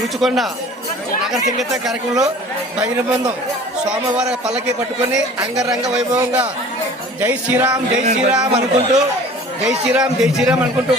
చూచుకొండ నగర సంగీత కార్యక్రమంలో భజన బృందం సోమవారం పల్లకి పట్టుకొని అంగరంగ వైభవంగా జై శ్రీరామ్ జై శ్రీరామ్ అనుకుంటూ జై శ్రీరామ్ జై శ్రీరామ్ అనుకుంటూ